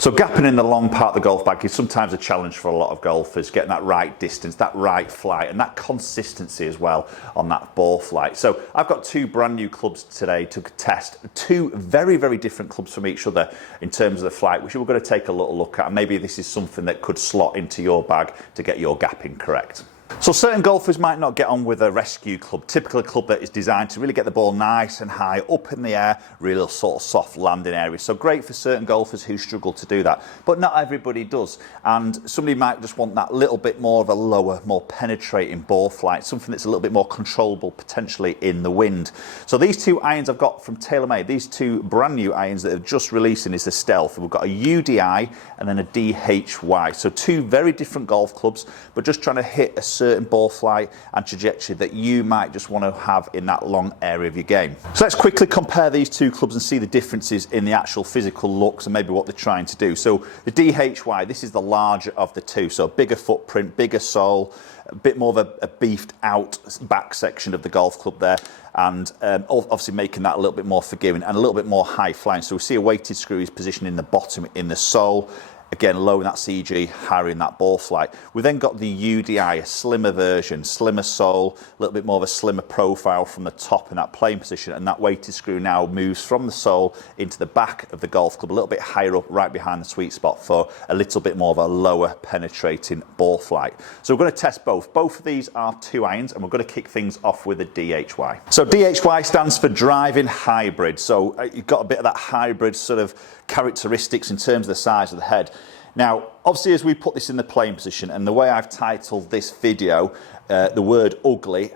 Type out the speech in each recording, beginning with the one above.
So gapping in the long part of the golf bag is sometimes a challenge for a lot of golfers, getting that right distance, that right flight, and that consistency as well on that ball flight. So I've got two brand new clubs today to test, two very, very different clubs from each other in terms of the flight, which we're going to take a little look at. And maybe this is something that could slot into your bag to get your gapping correct. So certain golfers might not get on with a rescue club, typically a club that is designed to really get the ball nice and high up in the air, real sort of soft landing area. So great for certain golfers who struggle to do that, but not everybody does. And somebody might just want that little bit more of a lower, more penetrating ball flight, something that's a little bit more controllable potentially in the wind. So these two irons I've got from TaylorMade, these two brand new irons that have just released is the Stealth. We've got a UDI and then a DHY. So two very different golf clubs, but just trying to hit a certain ball flight and trajectory that you might just want to have in that long area of your game. So let's quickly compare these two clubs and see the differences in the actual physical looks and maybe what they're trying to do. So the DHY, this is the larger of the two, so bigger footprint, bigger sole, a bit more of a beefed out back section of the golf club there, and obviously making that a little bit more forgiving and a little bit more high flying. So we see a weighted screw is positioned in the bottom in the sole. Again, low in that CG, higher in that ball flight. We've then got the UDI, a slimmer version, slimmer sole, a little bit more of a slimmer profile from the top in that playing position, and that weighted screw now moves from the sole into the back of the golf club, a little bit higher up, right behind the sweet spot for a little bit more of a lower penetrating ball flight. So we're going to test both. Both of these are two irons, and we're going to kick things off with a DHY. So DHY stands for driving hybrid. So you've got a bit of that hybrid sort of characteristics in terms of the size of the head. Now, obviously, as we put this in the playing position, and the way I've titled this video, the word ugly,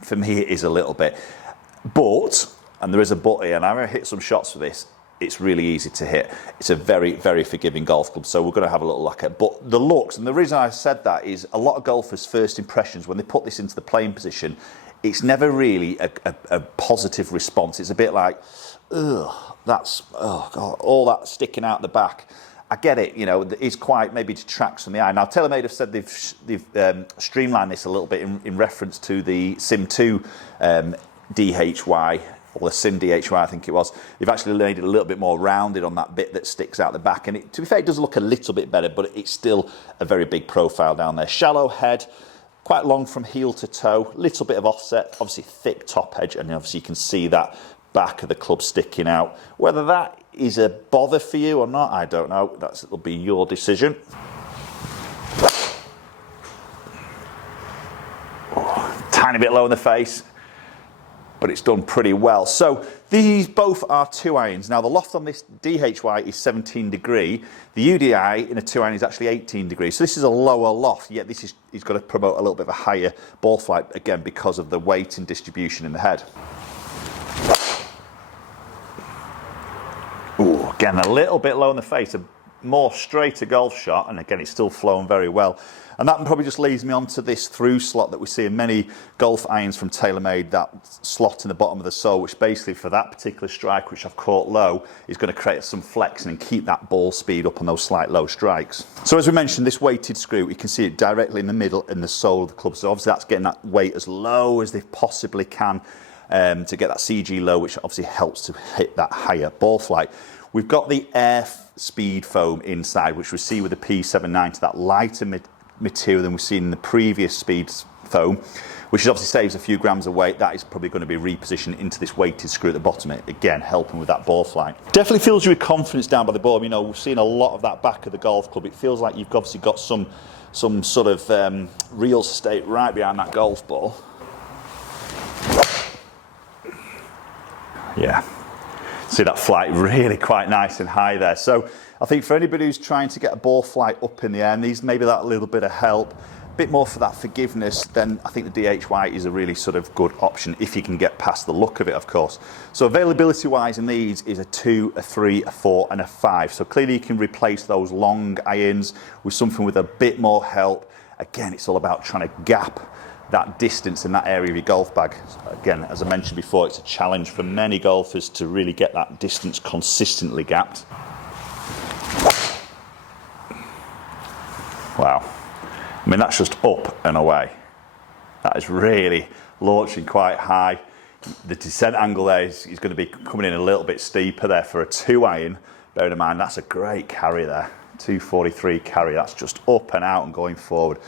for me it is a little bit. But, and there is a but here, and I'm going to hit some shots for this, it's really easy to hit. It's a very, very forgiving golf club, so we're going to have a little look at it. But the looks, and the reason I said that is a lot of golfers' first impressions when they put this into the playing position, it's never really a positive response. It's a bit like, ugh, that's, oh God, all that sticking out the back. I get it, you know, it's quite maybe detracts from the eye. Now, TaylorMade have said they've streamlined this a little bit in reference to the Sim 2 DHY, or the Sim DHY, I think it was. They've actually made it a little bit more rounded on that bit that sticks out the back. And it, to be fair, it does look a little bit better, but it's still a very big profile down there. Shallow head, quite long from heel to toe, little bit of offset, obviously thick top edge, and obviously you can see that back of the club sticking out. Whether that is a bother for you or not, I don't know. It'll be your decision. Oh, tiny bit low in the face, but it's done pretty well. So these both are two irons. Now the loft on this DHY is 17 degree. The UDI in a two iron is actually 18 degrees. So this is a lower loft, yet this is going to promote a little bit of a higher ball flight, again, because of the weight and distribution in the head. Ooh, again, a little bit low in the face, a more straighter golf shot, and again, it's still flowing very well. And that probably just leads me on to this through slot that we see in many golf irons from TaylorMade, that slot in the bottom of the sole, which basically for that particular strike, which I've caught low, is going to create some flexing and keep that ball speed up on those slight low strikes. So as we mentioned, this weighted screw, you can see it directly in the middle in the sole of the club. So obviously that's getting that weight as low as they possibly can, to get that CG low, which obviously helps to hit that higher ball flight. We've got the air speed foam inside, which we see with the P790, that lighter material than we've seen in the previous speed foam, which obviously saves a few grams of weight. That is probably going to be repositioned into this weighted screw at the bottom, again helping with that ball flight. Definitely fills you with confidence down by the ball. You know, we've seen a lot of that back of the golf club. It feels like you've obviously got some sort of real estate right behind that golf ball. Yeah, see that flight really quite nice and high there. So I think for anybody who's trying to get a ball flight up in the air and needs maybe that little bit of help, a bit more for that forgiveness, then I think the DHY is a really sort of good option if you can get past the look of it, of course. So availability wise in these is a 2, a 3, a 4 and a 5. So clearly you can replace those long irons with something with a bit more help. Again, it's all about trying to gap that distance in that area of your golf bag. Again, as I mentioned before, it's a challenge for many golfers to really get that distance consistently gapped. Wow. I mean, that's just up and away. That is really launching quite high. The descent angle there is going to be coming in a little bit steeper there for a 2 iron, Bearing in mind, that's a great carry there. 243 carry, that's just up and out and going forward.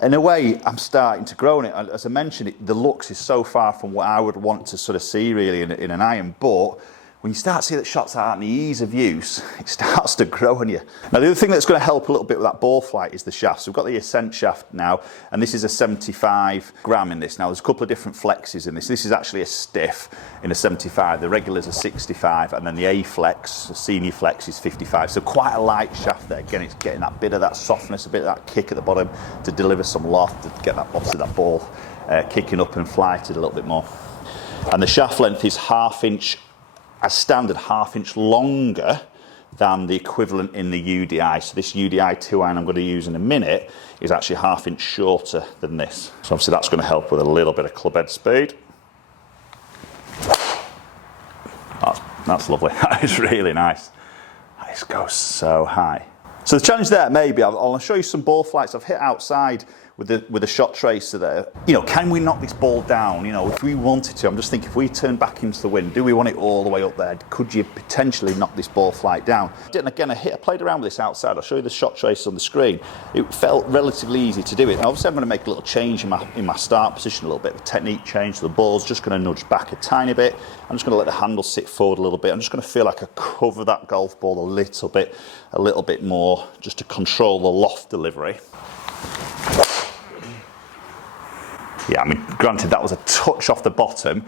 In a way, I'm starting to grow on it. As I mentioned, the looks is so far from what I would want to sort of see really in an iron, but when you start to see that shots like that and the ease of use, it starts to grow on you. Now, the other thing that's going to help a little bit with that ball flight is the shaft. So we've got the Ascent shaft now, and this is a 75 gram in this. Now, there's a couple of different flexes in this. This is actually a stiff in a 75. The regulars are 65, and then the A flex, the senior flex, is 55. So quite a light shaft there. Again, it's getting that bit of that softness, a bit of that kick at the bottom to deliver some loft, to get that, obviously, that ball kicking up and flighted a little bit more. And the shaft length is ½ as standard, ½ inch longer than the equivalent in the UDI. So this UDI 2 iron I'm going to use in a minute is actually ½ inch shorter than this. So obviously that's going to help with a little bit of club head speed. That's lovely. That is really nice. This goes so high. So the challenge there, maybe, I'll show you some ball flights I've hit outside with the shot tracer there. You know, can we knock this ball down? You know, if we wanted to, I'm just thinking, if we turn back into the wind, do we want it all the way up there? Could you potentially knock this ball flight down? And again, I played around with this outside. I'll show you the shot tracer on the screen. It felt relatively easy to do it. Now, obviously, I'm going to make a little change in my start position, a little bit of a technique change. So the ball's just going to nudge back a tiny bit. I'm just going to let the handle sit forward a little bit. I'm just going to feel like I cover that golf ball a little bit more, just to control the loft delivery. Yeah, I mean, granted that was a touch off the bottom,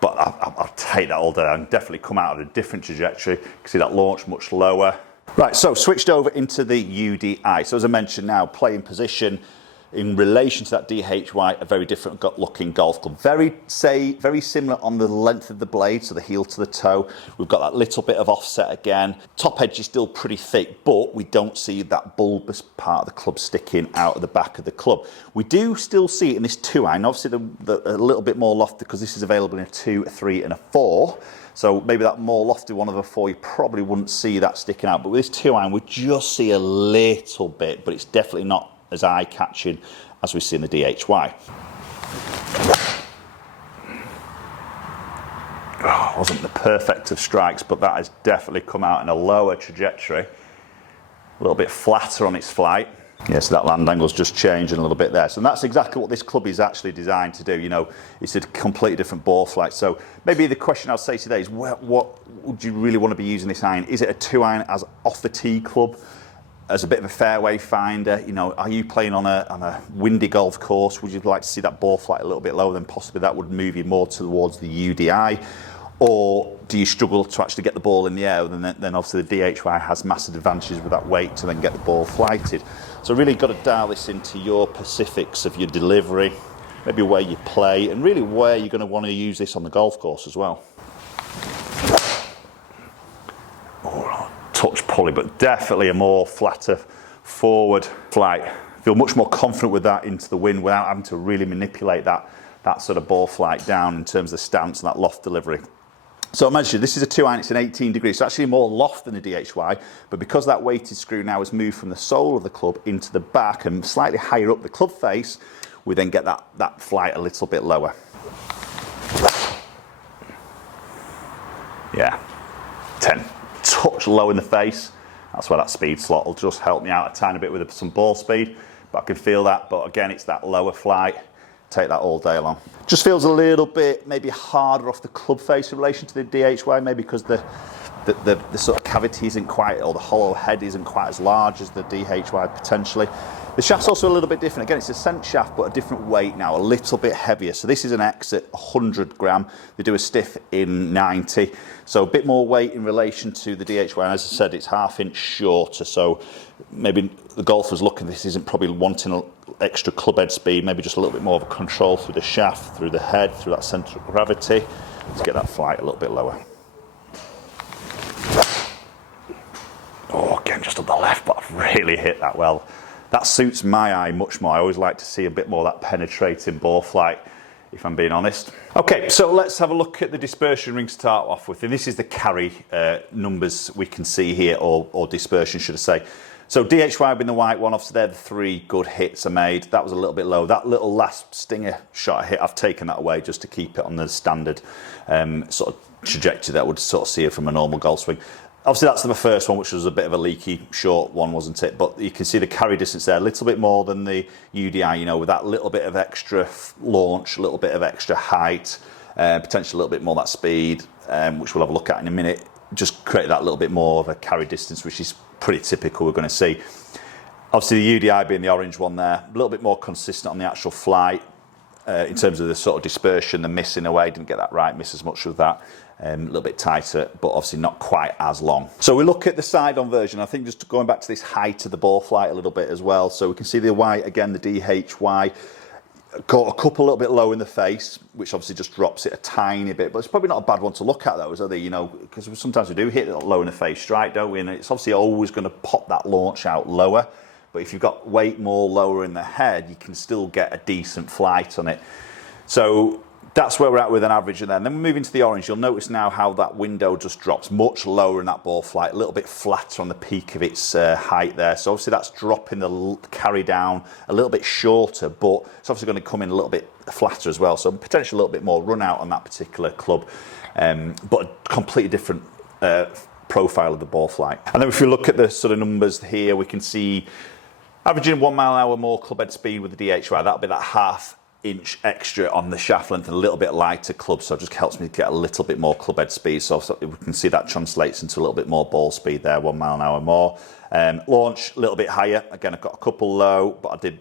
but I'll take that all day and definitely come out at a different trajectory. You can see that launch much lower. Right, so switched over into the UDI. So as I mentioned now, playing position in relation to that DHY, a very different looking golf club. Very similar on the length of the blade, so the heel to the toe. We've got that little bit of offset again. Top edge is still pretty thick, but we don't see that bulbous part of the club sticking out of the back of the club. We do still see it in this 2 iron, obviously a little bit more lofted because this is available in a 2, a 3 and a 4. So maybe that more lofted one of the 4, you probably wouldn't see that sticking out. But with this 2 iron, we just see a little bit, but it's definitely not as eye-catching as we see in the DHY. Oh, wasn't the perfect of strikes, but that has definitely come out in a lower trajectory. A little bit flatter on its flight. Yeah, so that land angle's just changing a little bit there. So that's exactly what this club is actually designed to do. You know, it's a completely different ball flight. So maybe the question I'll say today is, what would you really want to be using this iron? Is it a 2 iron as off the tee club, as a bit of a fairway finder? You know, are you playing on a windy golf course? Would you like to see that ball flight a little bit lower? Then possibly that would move you more towards the UDI. Or do you struggle to actually get the ball in the air? Then obviously the DHY has massive advantages with that weight to then get the ball flighted. So really got to dial this into your specifics of your delivery, maybe where you play, and really where you're going to want to use this on the golf course as well. Touch pulley, but definitely a more flatter forward flight. Feel much more confident with that into the wind without having to really manipulate that sort of ball flight down in terms of stance and that loft delivery. So I mentioned this is a 2 iron, it's an 18 degrees, so actually more loft than the DHY, but because that weighted screw now has moved from the sole of the club into the back and slightly higher up the club face, we then get that flight a little bit lower. Yeah, 10. Touch low in the face. That's where that speed slot will just help me out a tiny bit with some ball speed, but I can feel that. But again, it's that lower flight. Take that all day long. Just feels a little bit maybe harder off the club face in relation to the DHY, maybe because the sort of cavity isn't quite, or the hollow head isn't quite as large as the DHY potentially. The shaft's also a little bit different. Again, it's a Ascent shaft, but a different weight now, a little bit heavier. So this is an X at 100 gram. They do a stiff in 90. So a bit more weight in relation to the DHY. And as I said, it's ½ inch shorter. So maybe the golfer's looking at this isn't probably wanting an extra club head speed, maybe just a little bit more of a control through the shaft, through the head, through that centre of gravity, to get that flight a little bit lower. Oh, again, just on the left, but I've really hit that well. That suits my eye much more. I always like to see a bit more of that penetrating ball flight, if I'm being honest. Okay, so let's have a look at the dispersion ring to start off with. And this is the carry numbers we can see here, or dispersion, should I say. So DHY being the white one, obviously they're the 3 good hits I made. That was a little bit low. That little last stinger shot I hit, I've taken that away just to keep it on the standard sort of trajectory that I would sort of see it from a normal golf swing. Obviously that's the first one, which was a bit of a leaky short one, wasn't it? But you can see the carry distance there, a little bit more than the UDI, you know, with that little bit of extra launch, a little bit of extra height, potentially a little bit more that speed, which we'll have a look at in a minute. Just create that little bit more of a carry distance, which is pretty typical we're going to see. Obviously the UDI being the orange one there, a little bit more consistent on the actual flight in terms of the sort of dispersion, the miss in a way, didn't get that right, miss as much with that. A little bit tighter, but obviously not quite as long. So we look at the side-on version. I think just going back to this height of the ball flight a little bit as well. So we can see the white, again, the DHY, got a couple a little bit low in the face, which obviously just drops it a tiny bit, but it's probably not a bad one to look at those, are they? You know, because sometimes we do hit it low in the face strike, don't we? And it's obviously always going to pop that launch out lower. But if you've got weight more lower in the head, you can still get a decent flight on it. So that's where we're at with an average. And then we move into the orange. You'll notice now how that window just drops much lower in that ball flight, a little bit flatter on the peak of its height there. So obviously that's dropping the carry down a little bit shorter, but it's obviously going to come in a little bit flatter as well. So potentially a little bit more run out on that particular club, but a completely different profile of the ball flight. And then if you look at the sort of numbers here, we can see averaging 1 mile an hour more club head speed with the DHY. That'll be that ½ inch extra on the shaft length and a little bit lighter club, so it just helps me get a little bit more club head speed. So we can see that translates into a little bit more ball speed there, 1 mile an hour more. Launch a little bit higher. Again, I've got a couple low, but I did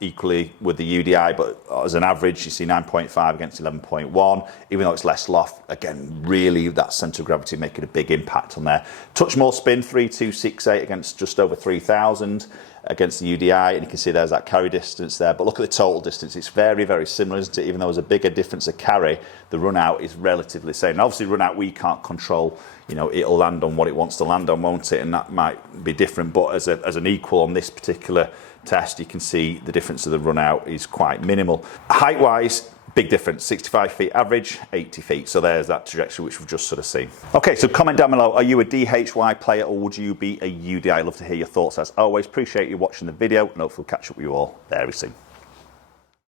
equally with the UDI, but as an average, you see 9.5 against 11.1, even though it's less loft. Again, really that centre of gravity making a big impact on there. Touch more spin, 3,268 against just over 3,000 against the UDI, and you can see there's that carry distance there. But look at the total distance, it's very, very similar, isn't it? Even though there's a bigger difference of carry, the run out is relatively the same. And obviously run out we can't control, you know, it'll land on what it wants to land on, won't it? And that might be different, but as an equal on this particular test, you can see the difference of the run out is quite minimal. Height wise, big difference, 65 feet average, 80 feet. So there's that trajectory which we've just sort of seen. Okay, so comment down below, are you a DHY player or would you be a UDI? I'd love to hear your thoughts as always. Appreciate you watching the video and hopefully we'll catch up with you all very soon.